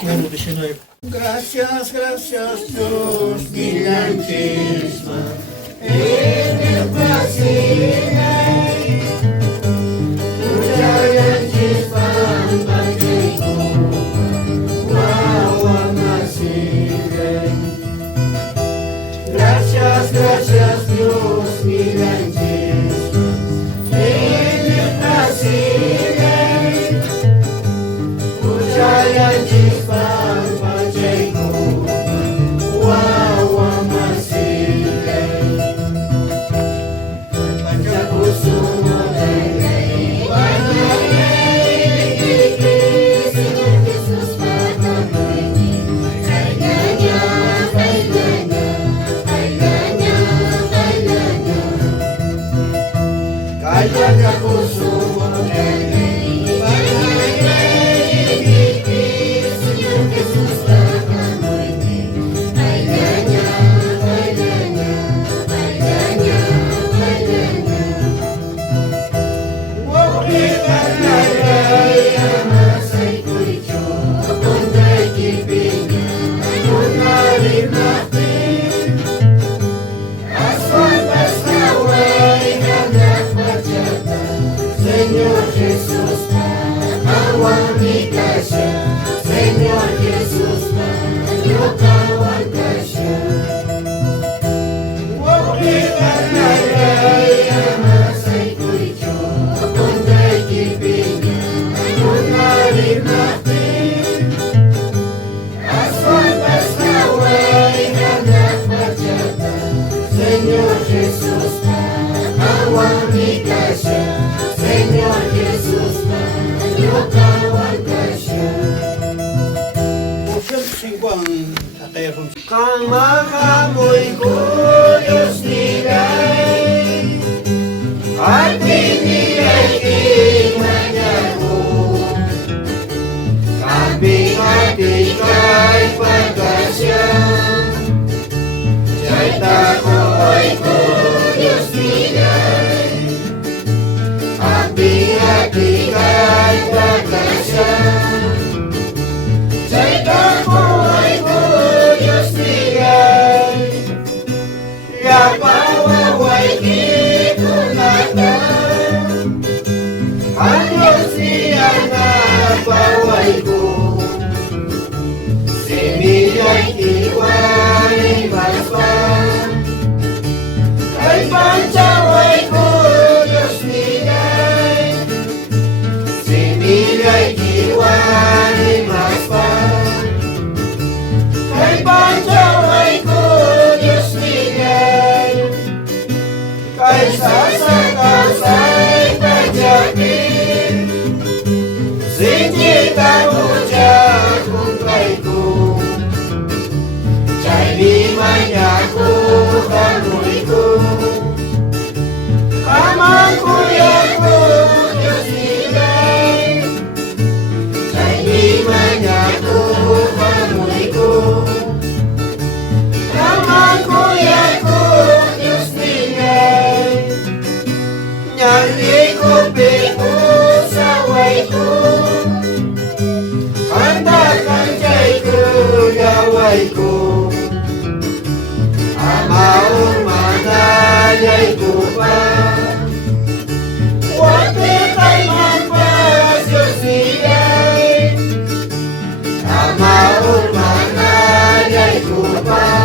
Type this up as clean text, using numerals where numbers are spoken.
como 19. Gracias, gracias Dios, gigantisma, en el Brasil, muchas chispas, pacheco, guagua masile. Gracias, gracias Dios, gigantisma, en el Brasil, muchas chispas, pacheco, guagua masile. Pachacusumo ley, Senhor Jesus, paga por mim. Vai ganhar, vai ganhar, vai ganhar, vai ganhar. Pachacusumo ley, Senhor Jesus, paga por mim. Vai ganhar, vai ganhar, vai ganhar, vai ganhar. Amasai kuicho, ondai kipinga, ondari mati. As contas kawai hendak berjata. Senhor Jesus, kawan dikasya. Senhor Jesus, kawan kasya. Amasai kuicho, ondai kipinga, ondari mati. As contas kawai hendak berjata. Senhor Jesus, kawan dikasya. Senhor Jesus, kawan kasya. Option 50 kaya kung Kang makamoy ko, Diyos nilay, at inilay kinanyago. Kami at ika'y pagkasya, siya'y takoy ko, Diyos nilay. Kami at ika'y pagkasya, siya'y takoy ko, Diyos nilay. Yapawaway kikulatan, ang Diyos niya napaway ko. Simiya'y iwalay maspan, kay pansaway ko, Diyos nilay. Simiya'y iwalay maspan, kay pansaway ko, Diyos nilay. Kay sasakasay pagyakin, sinjita mo dyan kung kay ko. Siya'y limay niya ko, kamoy ko. Kamang kuya ko, Diyos nilay. Siya'y limay niya ko, kamoy ko. Kamang kuya ko, Diyos nilay. Nyali ko piko sa way ko, kandakan kay ko, gaway ko. Amaong manayay ko pa, wate kay magpas, Diyos nilay. Amaong manayay ko pa,